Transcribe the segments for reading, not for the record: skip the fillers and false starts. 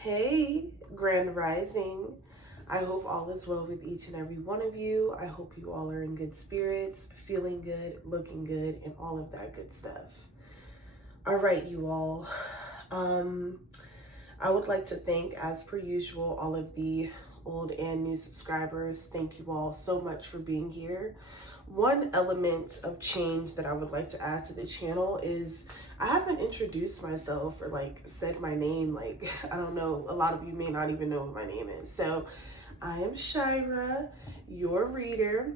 Hey, Grand Rising. I hope all is well with each and every one of you. I hope you all are in good spirits, feeling good, looking good, and all of that good stuff. All right, you all. Um, I would like to thank, as per usual, all of the old and new subscribers. Thank you all so much for being here. One element of change that I would like to add to the channel is I haven't introduced myself or said my name. I don't know, a lot of you may not even know what my name is. So I am Shyra, your reader.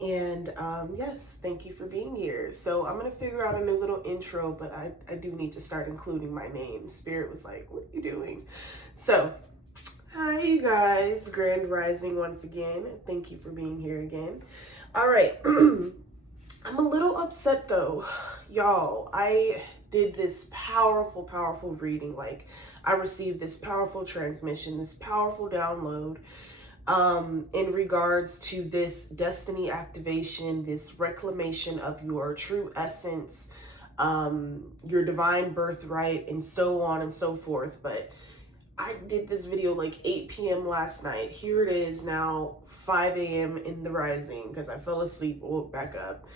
And yes, thank you for being here. So I'm going to figure out a new little intro, but I do need to start including my name. Spirit was like, what are you doing? So, hi, you guys. Grand Rising once again. Thank you for being here again. All right. I'm a little upset though. Y'all, I did this powerful reading. I received this powerful transmission, this powerful download in regards to this destiny activation, this reclamation of your true essence, your divine birthright, and so on and so forth. But I did this video like 8 p.m. last night. Here it is now, 5 a.m. in the rising, because I fell asleep, woke back up.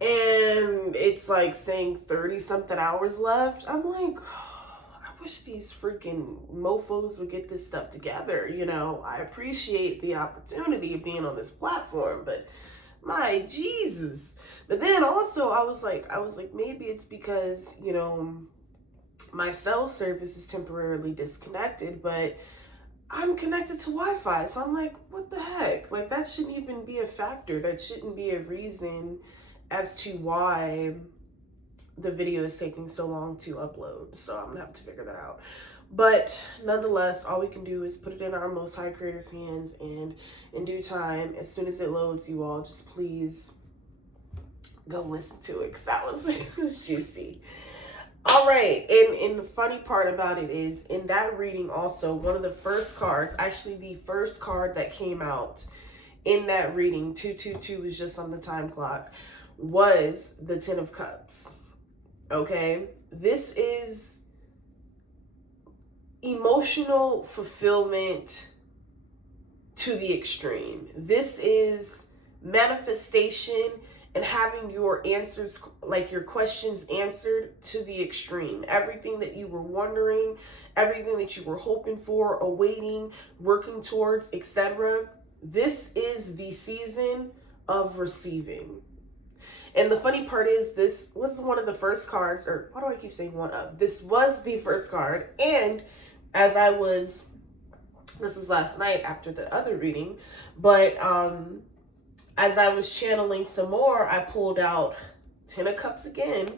And it's like saying 30 something hours left. I'm like, I wish these freaking mofos would get this stuff together. You know, I appreciate the opportunity of being on this platform, but my Jesus. But then also I was like, maybe it's because, you know, my cell service is temporarily disconnected, but I'm connected to Wi-Fi. So I'm like, what the heck? Like, that shouldn't even be a factor. That shouldn't be a reason as to why the video is taking so long to upload. So I'm gonna have to figure that out. But nonetheless, all we can do is put it in our Most High Creator's hands, and in due time, as soon as it loads, you all just please go listen to it, because that was juicy. All right, and the funny part about it is, in that reading also, one of the first cards, actually the first card that came out in that reading, 222 was just on the time clock, was the Ten of Cups. Okay, this is emotional fulfillment to the extreme. This is manifestation and having your answers, like your questions, answered to the extreme. Everything that you were wondering, everything that you were hoping for, awaiting, working towards, etc. This is the season of receiving. And the funny part is, this was one of the first cards, or why do I keep saying one of? This was the first card. And as I was, this was last night after the other reading, but as I was channeling some more, I pulled out Ten of Cups again,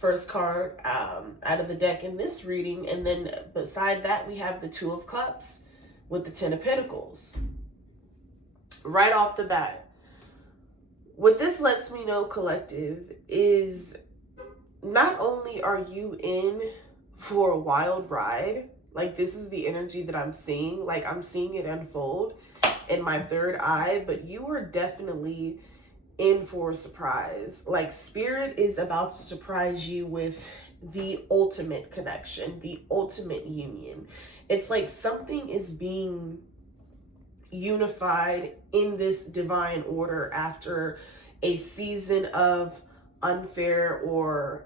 first card out of the deck in this reading. And then beside that, we have the Two of Cups with the Ten of Pentacles. Right off the bat. What this lets me know, collective, is not only are you in for a wild ride, like this is the energy that I'm seeing, like I'm seeing it unfold in my third eye, but you are definitely in for a surprise. Like, Spirit is about to surprise you with the ultimate connection, the ultimate union. It's like something is being unified in this divine order after a season of unfair or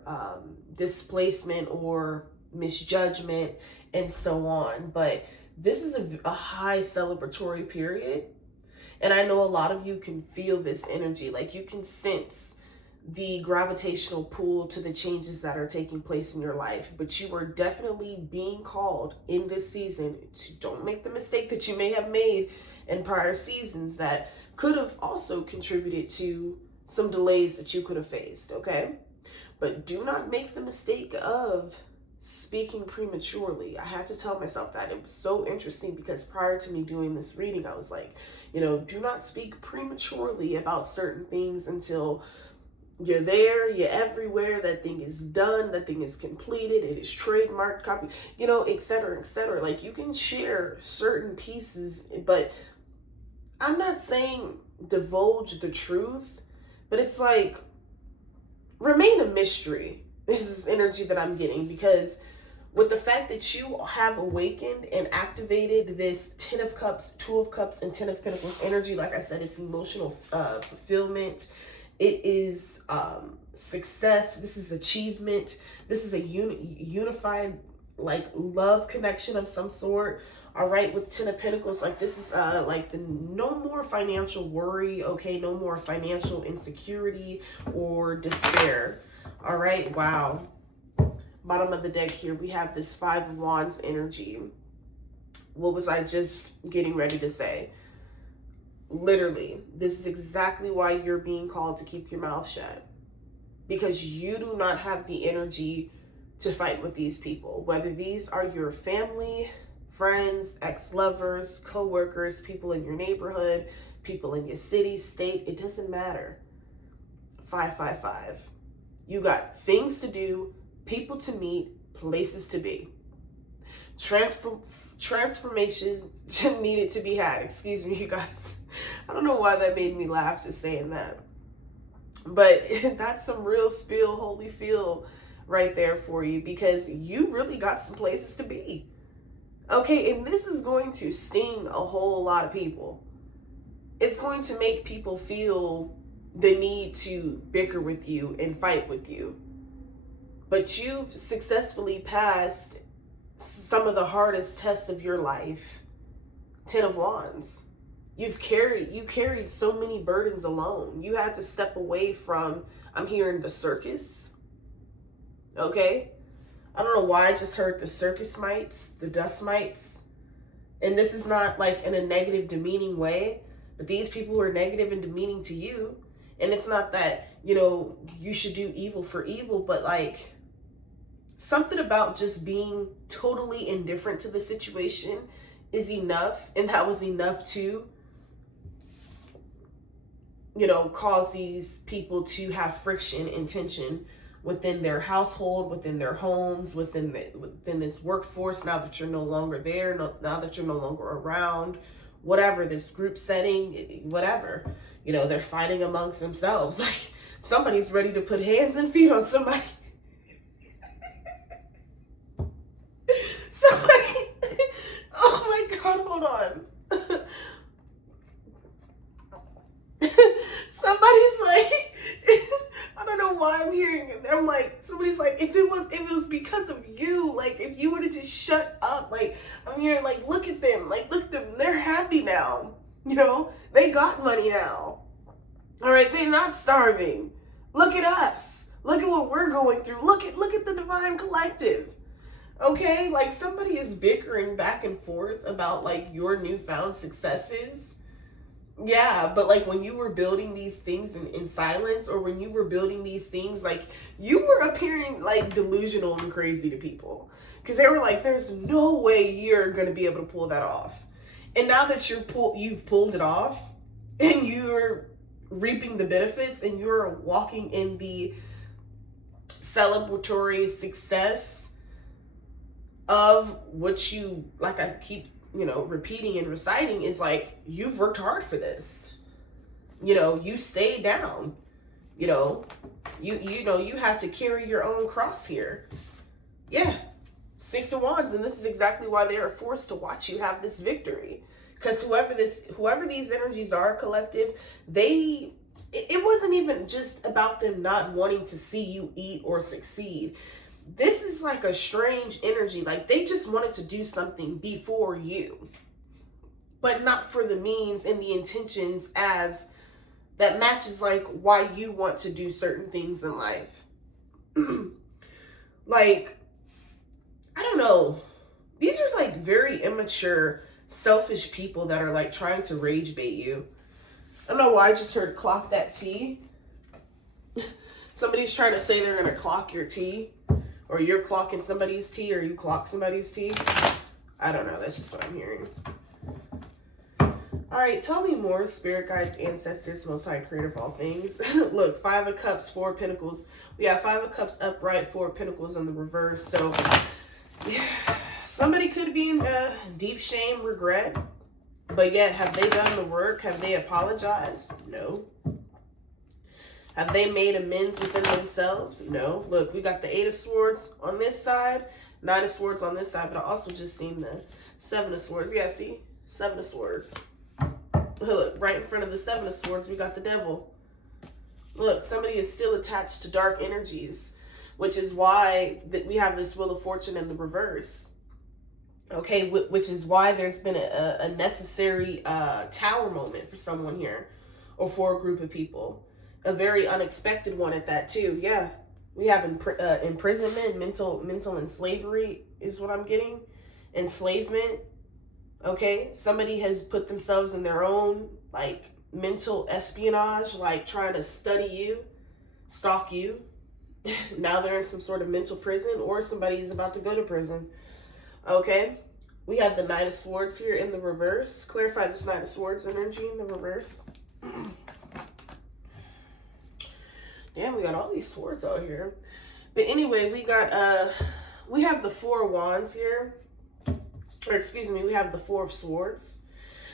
displacement or misjudgment and so on. But this is a high celebratory period, and I know a lot of you can feel this energy. Like, you can sense the gravitational pull to the changes that are taking place in your life. But you are definitely being called in this season to don't make the mistake that you may have made in prior seasons that could have also contributed to some delays that you could have faced, okay? But do not make the mistake of speaking prematurely. I had to tell myself that. It was so interesting because prior to me doing this reading, I was like, you know, do not speak prematurely about certain things until you're there, you're everywhere, that thing is done, that thing is completed, it is trademarked, copy, you know, etc., etc. Like, you can share certain pieces, but I'm not saying divulge the truth, but it's like, remain a mystery. This is energy that I'm getting, because with the fact that you have awakened and activated this 10 of Cups, 2 of Cups, and 10 of Pentacles energy, like I said, it's emotional fulfillment. It is success. This is achievement. This is a unified, like, love connection of some sort. All right, with 10 of Pentacles, like, this is like the no more financial worry, okay? No more financial insecurity or despair. All right, wow. Bottom of the deck here, we have this 5 of Wands energy. What was I just getting ready to say? Literally, this is exactly why you're being called to keep your mouth shut. Because you do not have the energy to fight with these people. Whether these are your family, friends, ex-lovers, co-workers, people in your neighborhood, people in your city, state, it doesn't matter. 555. You got things to do, people to meet, places to be. Transformations needed to be had. Excuse me, you guys. I don't know why that made me laugh just saying that. But that's some real spill, holy feel right there for you, because you really got some places to be. Okay, and this is going to sting a whole lot of people. It's going to make people feel the need to bicker with you and fight with you. But you've successfully passed some of the hardest tests of your life. 10 of Wands. You carried so many burdens alone. You had to step away from, I'm hearing, the circus. Okay? I don't know why I just heard the circus mites, the dust mites. And this is not like in a negative, demeaning way, but these people were negative and demeaning to you. And it's not that, you know, you should do evil for evil, but like something about just being totally indifferent to the situation is enough. And that was enough to, you know, cause these people to have friction and tension within their household, within their homes, within this workforce, now that you're no longer there, now that you're no longer around, whatever, this group setting, whatever. You know, they're fighting amongst themselves. Like, somebody's ready to put hands and feet on somebody. Somebody, oh my God, hold on. Somebody's like, I don't know why I'm hearing it. I'm like, somebody's like, if it was because of you, like, if you would have just shut up, like, I'm hearing, like, look at them, they're happy now, you know, they got money now, all right, they're not starving, look at us, look at what we're going through, look at the Divine Collective, okay, like, somebody is bickering back and forth about, like, your newfound successes. Yeah, but like when you were building these things in silence, or when you were building these things, like, you were appearing like delusional and crazy to people, because they were like, there's no way you're going to be able to pull that off. And now that you've pulled it off, and you're reaping the benefits, and you're walking in the celebratory success of what you, like I keep, you know, repeating and reciting, is like, you've worked hard for this. You know, you stayed down. You know, you know, you had to carry your own cross here. Yeah. 6 of Wands, and this is exactly why they are forced to watch you have this victory. Because whoever these energies are, collective, it wasn't even just about them not wanting to see you eat or succeed. This is like a strange energy. Like, they just wanted to do something before you, but not for the means and the intentions as that matches like why you want to do certain things in life. Like, I don't know. These are like very immature, selfish people that are like trying to rage bait you. I don't know why I just heard clock that tea. Somebody's trying to say they're going to clock your tea. Or you're clocking somebody's tea, or you clock somebody's tea. I don't know. That's just what I'm hearing. All right. Tell me more, spirit guides, ancestors, most high creator of all things. Look, 5 of Cups, 4 of Pentacles. We have 5 of Cups upright, 4 of Pentacles in the reverse. So, yeah, somebody could be in deep shame, regret. But yet, have they done the work? Have they apologized? No. Have they made amends within themselves? No. Look, we got the 8 of Swords on this side, Nine of Swords on this side, but I also just seen the Seven of Swords. Yeah, see? Seven of Swords. Look, right in front of the Seven of Swords, we got the Devil. Look, somebody is still attached to dark energies, which is why we have this Wheel of Fortune in the reverse. Okay, which is why there's been a necessary tower moment for someone here, or for a group of people. A very unexpected one at that, too. Yeah, we have imprisonment, mental slavery is what I'm getting. Enslavement. Okay, somebody has put themselves in their own, like, mental espionage, like trying to study you, stalk you. Now they're in some sort of mental prison, or somebody is about to go to prison. Okay, we have the Knight of Swords here in the reverse. Clarify this Knight of Swords energy in the reverse. Damn, we got all these swords out here. But anyway, we have the Four of Wands here. Or excuse me, we have the Four of Swords.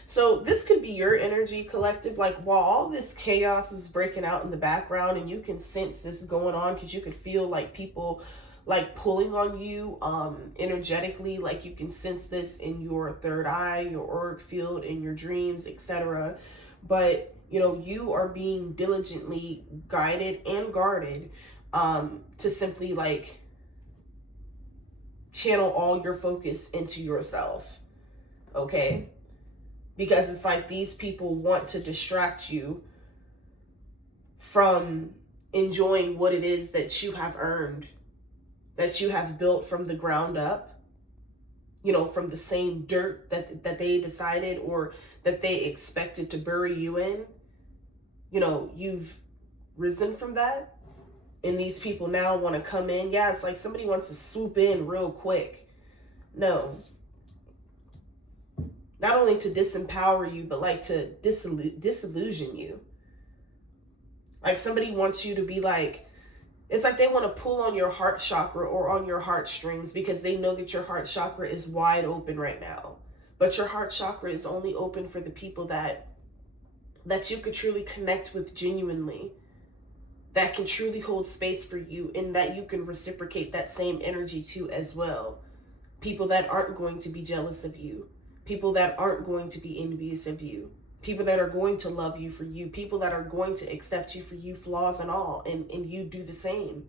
So this could be your energy, collective. Like, while all this chaos is breaking out in the background and you can sense this going on, because you could feel like people like pulling on you energetically, like you can sense this in your third eye, your auric field, in your dreams, etc. But you know, you are being diligently guided and guarded to simply like channel all your focus into yourself. Okay, because it's like these people want to distract you from enjoying what it is that you have earned, that you have built from the ground up, you know, from the same dirt that they decided or that they expected to bury you in. You know, you've risen from that, and these people now want to come in. Yeah, it's like somebody wants to swoop in real quick. No. Not only to disempower you, but like to disillusion you. Like somebody wants you to be like, it's like they want to pull on your heart chakra or on your heartstrings because they know that your heart chakra is wide open right now. But your heart chakra is only open for the people that you could truly connect with genuinely, that can truly hold space for you, and that you can reciprocate that same energy to as well. People that aren't going to be jealous of you, people that aren't going to be envious of you, people that are going to love you for you, people that are going to accept you for you, flaws and all, and you do the same.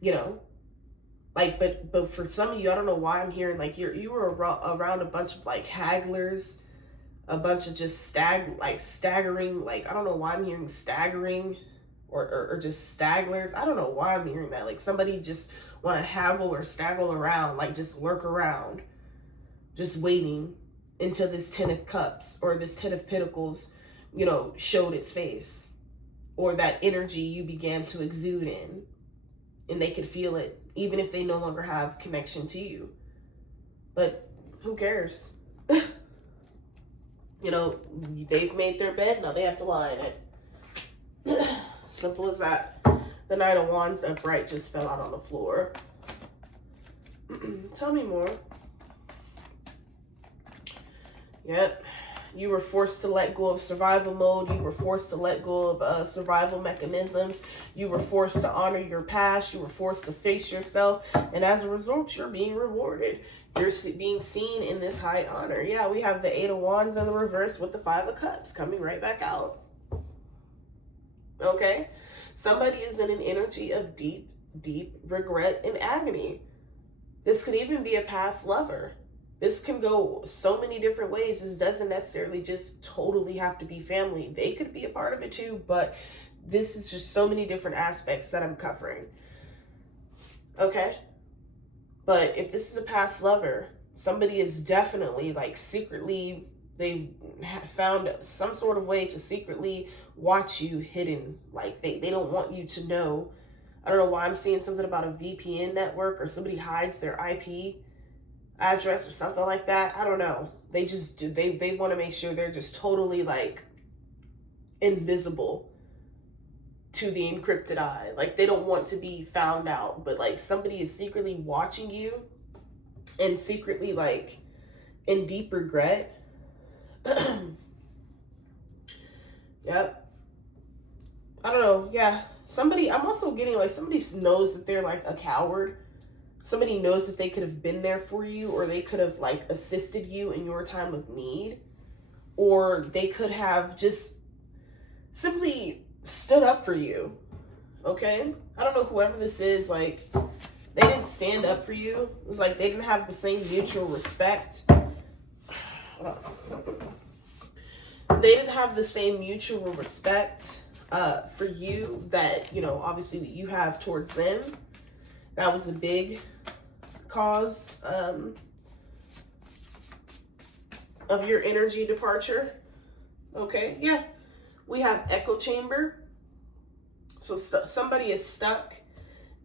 You know, like, but for some of you, I don't know why I'm hearing like you were around a bunch of like hagglers, a bunch of just staggering, like, I don't know why I'm hearing staggering or just stagglers. I don't know why I'm hearing that. Like somebody just want to haggle or staggle around, like just lurk around, just waiting until this Ten of Cups or this Ten of Pentacles, you know, showed its face, or that energy you began to exude in, and they could feel it, even if they no longer have connection to you. But who cares? You know, they've made their bed, now they have to lie in it. Simple as that. The Knight of Wands upright just fell out on the floor. Tell me more. Yep. You were forced to let go of survival mode. You were forced to let go of survival mechanisms. You were forced to honor your past. You were forced to face yourself. And as a result, you're being rewarded. You're being seen in this high honor. Yeah, we have the Eight of Wands in the reverse with the Five of Cups coming right back out. Okay? Somebody is in an energy of deep, deep regret and agony. This could even be a past lover. This can go so many different ways. This doesn't necessarily just totally have to be family. They could be a part of it too, but this is just so many different aspects that I'm covering. Okay? But if this is a past lover, somebody is definitely like secretly, they've found some sort of way to secretly watch you hidden. Like they don't want you to know. I don't know why I'm seeing something about a VPN network, or somebody hides their IP address or something like that. I don't know. They just do. They want to make sure they're just totally like invisible to the encrypted eye. Like they don't want to be found out, but like somebody is secretly watching you and secretly like in deep regret. Yep. I don't know. Yeah. Somebody, I'm also getting like somebody knows that they're like a coward. Somebody knows that they could have been there for you, or they could have like assisted you in your time of need, or they could have just simply stood up for you. Okay? I don't know, whoever this is, like, they didn't stand up for you. It was like they didn't have the same mutual respect. They didn't have the same mutual respect for you that, you know, obviously that you have towards them. That was a big cause of your energy departure. Okay, yeah. We have echo chamber. So somebody is stuck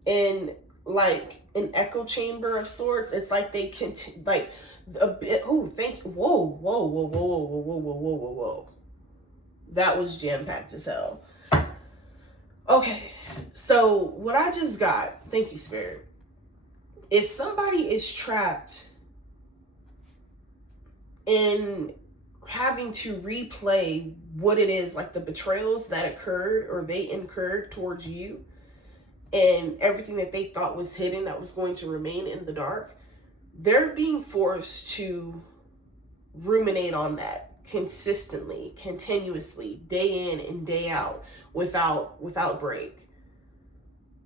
in like an echo chamber of sorts. It's like they can like a bit. Oh, thank you. Whoa, whoa, whoa, whoa, whoa, whoa, whoa, whoa, whoa, whoa, whoa. That was jam-packed as hell. Okay, so what I just got, thank you, Spirit, is somebody is trapped in having to replay what it is, like the betrayals that occurred or they incurred towards you, and everything that they thought was hidden that was going to remain in the dark. They're being forced to ruminate on that consistently, continuously, day in and day out, without break.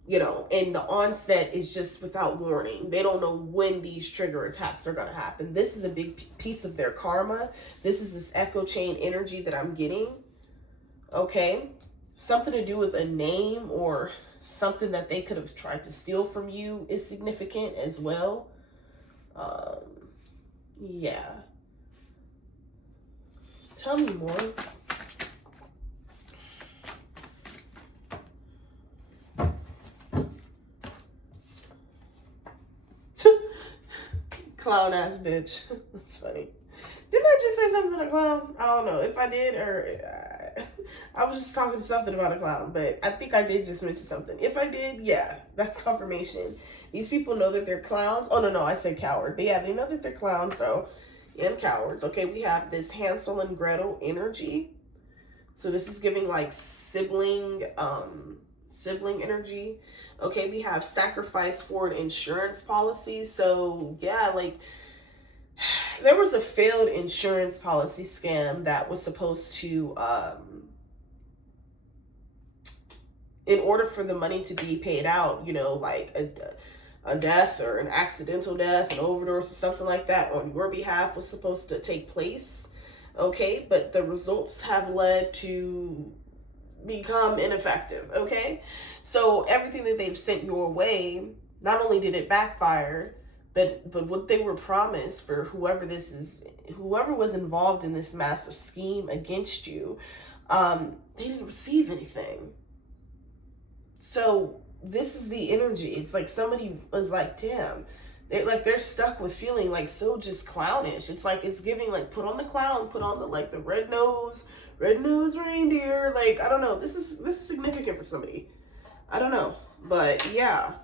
You know, and the onset is just without warning. They don't know when these trigger attacks are going to happen. This is a big piece of their karma. This is this echo chain energy that I'm getting. Okay? Something to do with a name or something that they could have tried to steal from you is significant as well. Yeah. Tell me more. Clown ass bitch. That's funny. Didn't I just say something about a clown? I don't know if I did, or I was just talking something about a clown, but I think I did just mention something. If I did, yeah, that's confirmation. These people know that they're clowns. Oh, no, I said coward. But yeah, they know that they're clowns, though, and cowards. Okay, we have this Hansel and Gretel energy. So this is giving like sibling energy. Okay, we have sacrifice for an insurance policy. So yeah, like there was a failed insurance policy scam that was supposed to, in order for the money to be paid out, you know, like a death or an accidental death, an overdose or something like that on your behalf was supposed to take place. Okay, but the results have led to become ineffective. Okay, so everything that they've sent your way, not only did it backfire, but what they were promised for whoever was involved in this massive scheme against you, they didn't receive anything. So this is the energy. It's like somebody was like, damn, they're stuck with feeling like so just clownish. It's like it's giving like put on the clown, put on the like the red nose reindeer. Like I don't know. This is significant for somebody. I don't know, but yeah.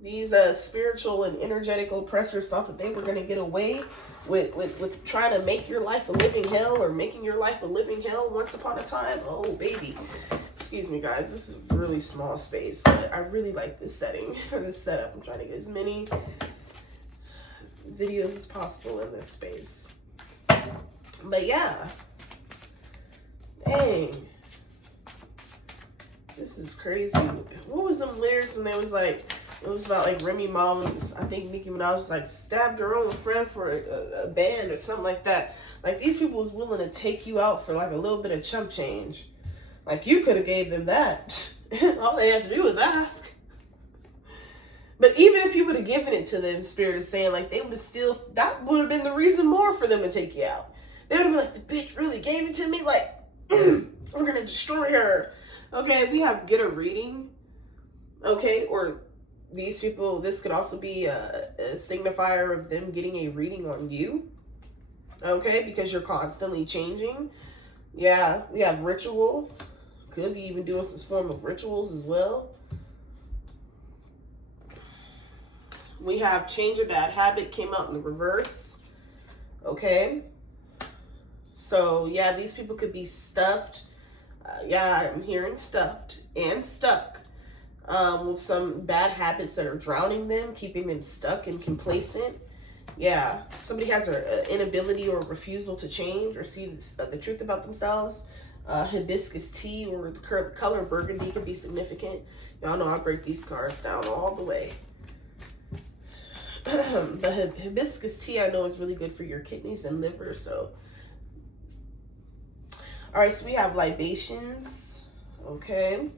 These spiritual and energetic oppressors thought that they were going to get away with trying to make your life a living hell, or making your life a living hell once upon a time. Oh, baby. Excuse me, guys. This is a really small space, but I really like this setting, or this setup. I'm trying to get as many videos as possible in this space. But yeah. Dang. This is crazy. What was them lyrics when they was like, it was about like Remy Ma, I think Nicki Minaj was like stabbed her own friend for a band or something like that. Like these people was willing to take you out for like a little bit of chump change. Like you could have gave them that. All they had to do was ask. But even if you would have given it to them, Spirit is saying, like they would have still, that would have been the reason more for them to take you out. They would have been like, the bitch really gave it to me. Like, we're going to destroy her. Okay, we have get a reading. Okay, or these people, this could also be a signifier of them getting a reading on you. Okay, because you're constantly changing. Yeah, we have ritual. Could be even doing some form of rituals as well. We have change a bad habit, came out in the reverse. Okay. So, yeah, these people could be stuffed. Yeah, I'm hearing stuffed and stuck. with some bad habits that are drowning them, keeping them stuck and complacent. Yeah, somebody has an inability or refusal to change or see the truth about themselves. Hibiscus tea or the color burgundy can be significant. Y'all know I break these cards down all the way. But hibiscus tea I know is really good for your kidneys and liver. So, all right, so we have libations. Okay.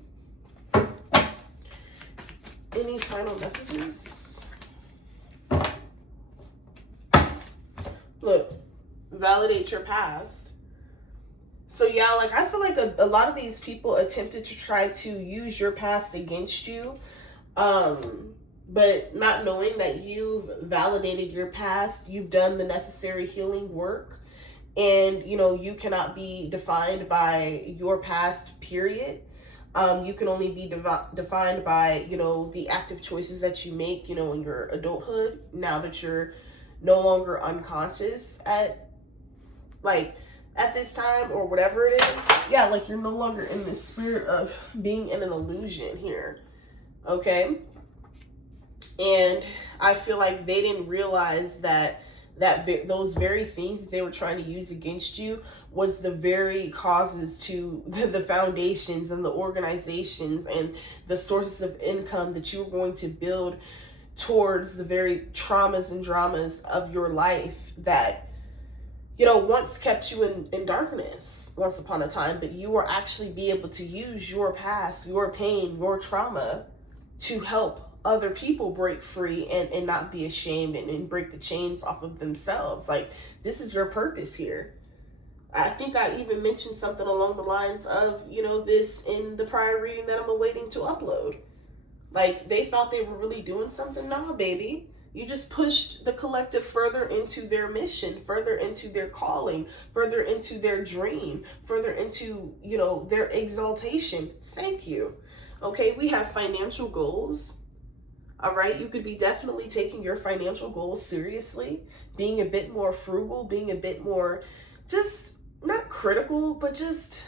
Any final messages? Look, validate your past. So yeah, like I feel like a lot of these people attempted to try to use your past against you, but not knowing that you've validated your past, you've done the necessary healing work, and you know you cannot be defined by your past, period. You can only be defined by, you know, the active choices that you make, you know, in your adulthood, now that you're no longer unconscious at this time or whatever it is. Yeah, like you're no longer in the spirit of being in an illusion here. Okay? And I feel like they didn't realize that those very things that they were trying to use against you was the very causes to the foundations and the organizations and the sources of income that you were going to build towards the very traumas and dramas of your life that, you know, once kept you in darkness once upon a time, but you will actually be able to use your past, your pain, your trauma to help other people break free and not be ashamed and break the chains off of themselves. Like, this is your purpose here. I think I even mentioned something along the lines of, you know, this in the prior reading that I'm awaiting to upload. Like, they thought they were really doing something. Nah, baby. You just pushed the collective further into their mission, further into their calling, further into their dream, further into, you know, their exaltation. Thank you. Okay, we have financial goals. All right, you could be definitely taking your financial goals seriously, being a bit more frugal, being a bit more just not critical, but just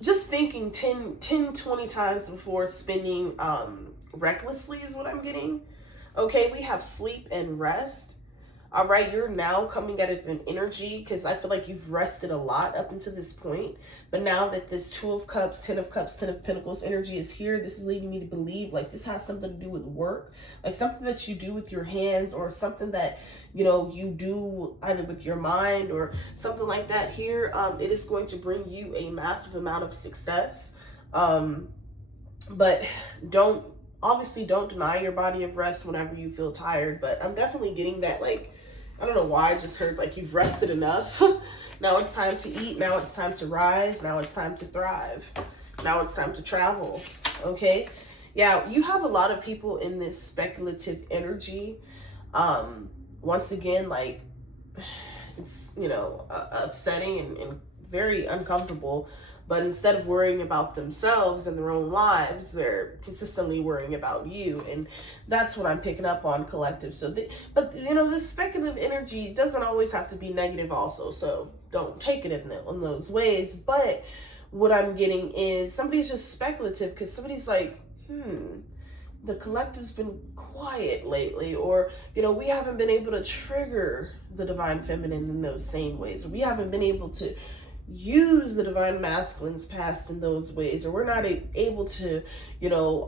thinking 20 times before spending recklessly is what I'm getting. Okay, we have sleep and rest. All right, you're now coming at it in energy because I feel like you've rested a lot up until this point. But now that this Two of Cups, Ten of Cups, Ten of Pentacles energy is here, this is leading me to believe like this has something to do with work, like something that you do with your hands or something that, you know, you do either with your mind or something like that here. It is going to bring you a massive amount of success. But don't deny your body of rest whenever you feel tired. But I'm definitely getting that, like, I don't know why I just heard like you've rested enough. Now it's time to eat. Now it's time to rise. Now it's time to thrive. Now it's time to travel. Okay. Yeah, you have a lot of people in this speculative energy. Once again, like, it's, you know, upsetting and very uncomfortable. But instead of worrying about themselves and their own lives, they're consistently worrying about you. And that's what I'm picking up on, collective. So, but, you know, this speculative energy doesn't always have to be negative also. So don't take it in those ways. But what I'm getting is somebody's just speculative because somebody's like, the collective's been quiet lately. Or, you know, we haven't been able to trigger the divine feminine in those same ways. Or we haven't been able to use the divine masculine's past in those ways, or we're not able to, you know,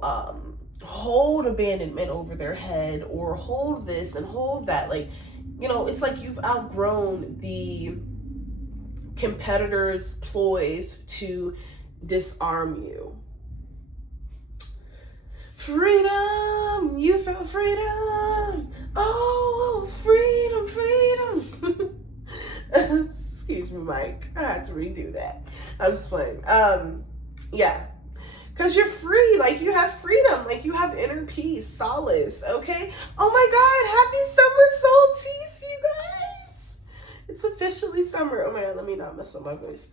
hold abandonment over their head or hold this and hold that. Like, you know, it's like you've outgrown the competitors' ploys to disarm you. Freedom! You felt freedom! Oh, freedom! Excuse me, Mike. I had to redo that. I'm just playing. Yeah. Because you're free. Like, you have freedom. Like, you have inner peace, solace, okay? Oh my God, happy summer solstice, you guys. It's officially summer. Oh my God, let me not mess up my voice.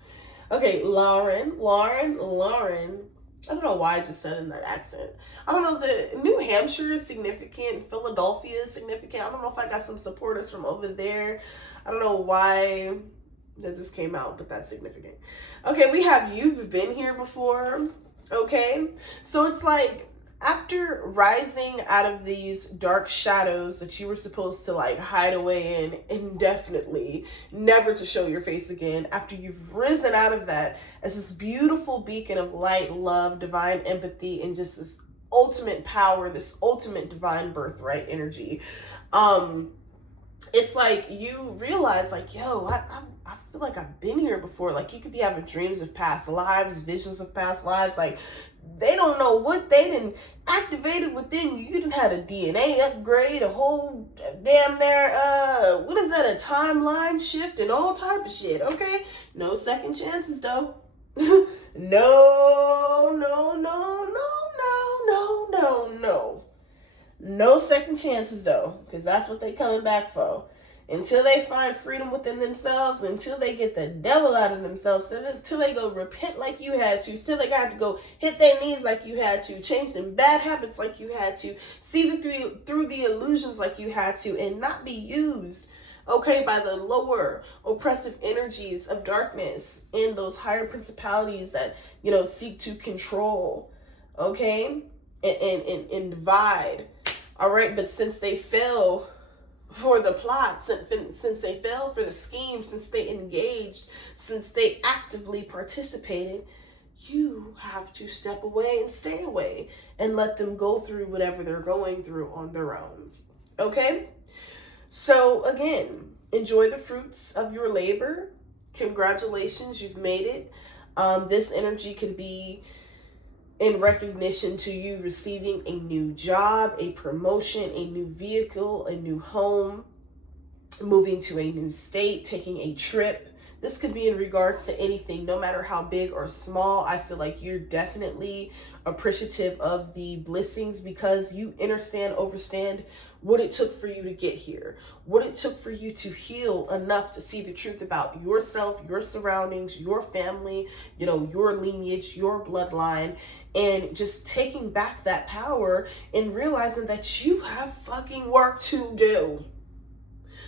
Okay, Lauren. I don't know why I just said it in that accent. I don't know, the New Hampshire is significant. Philadelphia is significant. I don't know if I got some supporters from over there. I don't know why that just came out, but that's significant. Okay, we have you've been here before. Okay? So it's like, after rising out of these dark shadows that you were supposed to like hide away in indefinitely, never to show your face again, after you've risen out of that as this beautiful beacon of light, love, divine empathy, and just this ultimate power, this ultimate divine birthright energy, it's like you realize, like, yo, I feel like I've been here before. Like, you could be having dreams of past lives, visions of past lives. Like, they don't know what they didn't activated within you. You didn't had a DNA upgrade, a whole damn there, what is that, a timeline shift and all type of shit, okay? No second chances, though. No, no, no, no, no, no, no, no. No second chances, though, because that's what they coming back for. Until they find freedom within themselves, until they get the devil out of themselves, until they go repent like you had to, still they got to go hit their knees like you had to, change them bad habits like you had to, see through the illusions like you had to, and not be used, okay, by the lower oppressive energies of darkness and those higher principalities that, you know, seek to control, okay, and divide. All right, but since they fell for the plot, since they fell for the scheme, since they engaged, since they actively participated, you have to step away and stay away and let them go through whatever they're going through on their own. Okay? So again, enjoy the fruits of your labor. Congratulations, you've made it. This energy could be in recognition to you receiving a new job, a promotion, a new vehicle, a new home, moving to a new state, taking a trip. This could be in regards to anything, no matter how big or small. I feel like you're definitely appreciative of the blessings because you understand what it took for you to get here, what it took for you to heal enough to see the truth about yourself, your surroundings, your family, you know, your lineage, your bloodline, and just taking back that power and realizing that you have fucking work to do.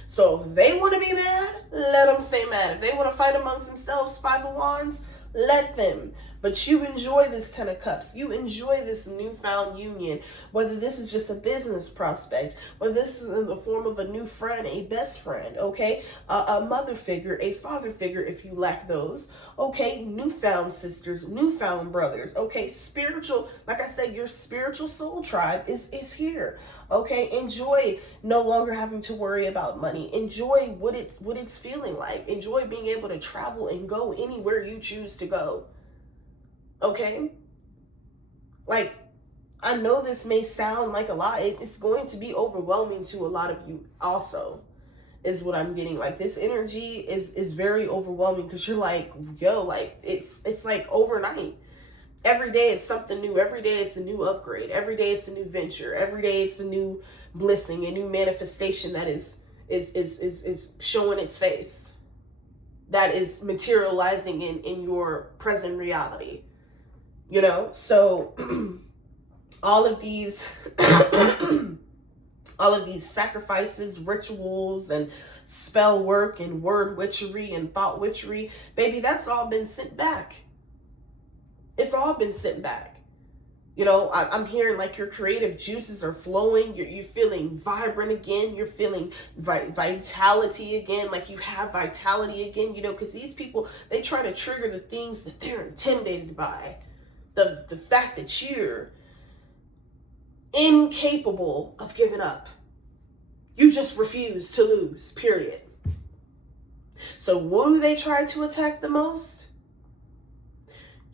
So if they want to be mad, let them stay mad. If they want to fight amongst themselves, Five of Wands, let them. But you enjoy this Ten of Cups. You enjoy this newfound union, whether this is just a business prospect, whether this is in the form of a new friend, a best friend, okay? A mother figure, a father figure if you lack those, okay? Newfound sisters, newfound brothers, okay? Spiritual, like I said, your spiritual soul tribe is here. Okay, enjoy no longer having to worry about money. Enjoy what it's feeling like. Enjoy being able to travel and go anywhere you choose to go. Okay? Like, I know this may sound like a lot. It's going to be overwhelming to a lot of you also, is what I'm getting. Like, this energy is very overwhelming because you're like, yo, like, it's like overnight. Every day it's something new. Every day it's a new upgrade. Every day it's a new venture. Every day it's a new blessing, a new manifestation that is showing its face. That is materializing in your present reality. You know? So all of these sacrifices, rituals, and spell work and word witchery and thought witchery, baby, that's all been sent back. It's all been sent back. You know, I'm hearing like your creative juices are flowing. You're feeling vibrant again. You're feeling vitality again. Like you have vitality again, you know, because these people, they try to trigger the things that they're intimidated by. The fact that you're incapable of giving up. You just refuse to lose, period. So what do they try to attack the most?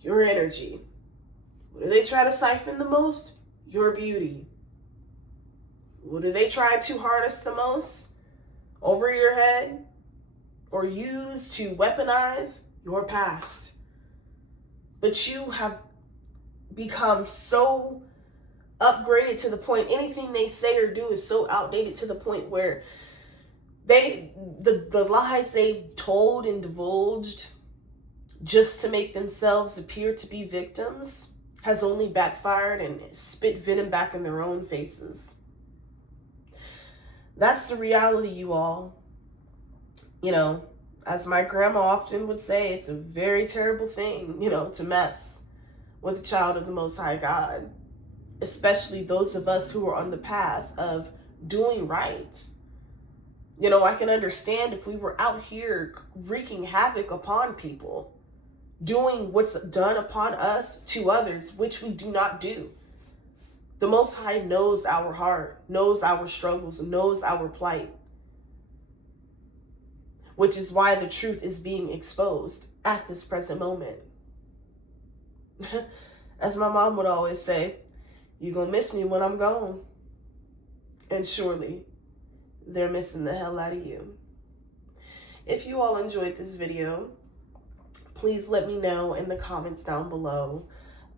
Your energy. What do they try to siphon the most? Your beauty. What do they try to harness the most? Over your head? Or use to weaponize? Your past. But you have become so upgraded to the point anything they say or do is so outdated to the point where the lies they've told and divulged just to make themselves appear to be victims has only backfired and spit venom back in their own faces. That's the reality, you all. You know, as my grandma often would say, it's a very terrible thing, you know, to mess with a child of the Most High God, especially those of us who are on the path of doing right. You know, I can understand if we were out here wreaking havoc upon people, doing what's done upon us to others, which we do not do. The Most High knows our heart, knows our struggles, knows our plight, which is why the truth is being exposed at this present moment. As my mom would always say, you're going to miss me when I'm gone. And surely, they're missing the hell out of you. If you all enjoyed this video, please let me know in the comments down below.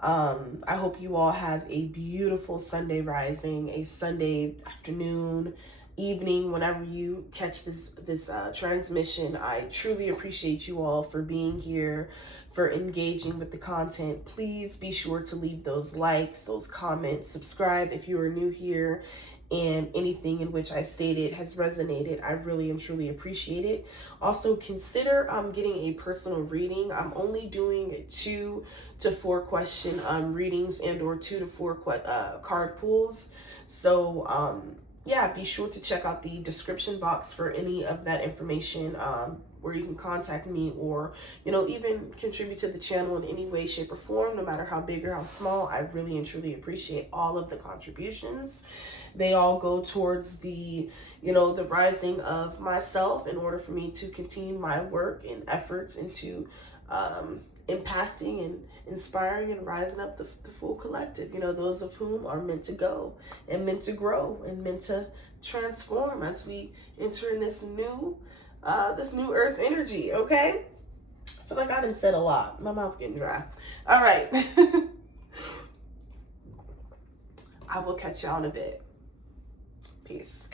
I hope you all have a beautiful Sunday rising, a Sunday afternoon, evening, whenever you catch this transmission. I truly appreciate you all for being here, for engaging with the content. Please be sure to leave those likes, those comments, subscribe if you are new here, and anything in which I stated has resonated. I really and truly appreciate it. Also, consider getting a personal reading. I'm only doing 2 to 4 question readings and or 2 to 4 card pulls. So yeah, be sure to check out the description box for any of that information, where you can contact me or, you know, even contribute to the channel in any way, shape, or form, no matter how big or how small. I really and truly appreciate all of the contributions. They all go towards the, you know, the rising of myself in order for me to continue my work and efforts into impacting and inspiring and rising up the full collective, you know, those of whom are meant to go and meant to grow and meant to transform as we enter in this new earth energy. Okay, I feel like I done said a lot. My mouth getting dry. All right. I will catch y'all in a bit. Peace.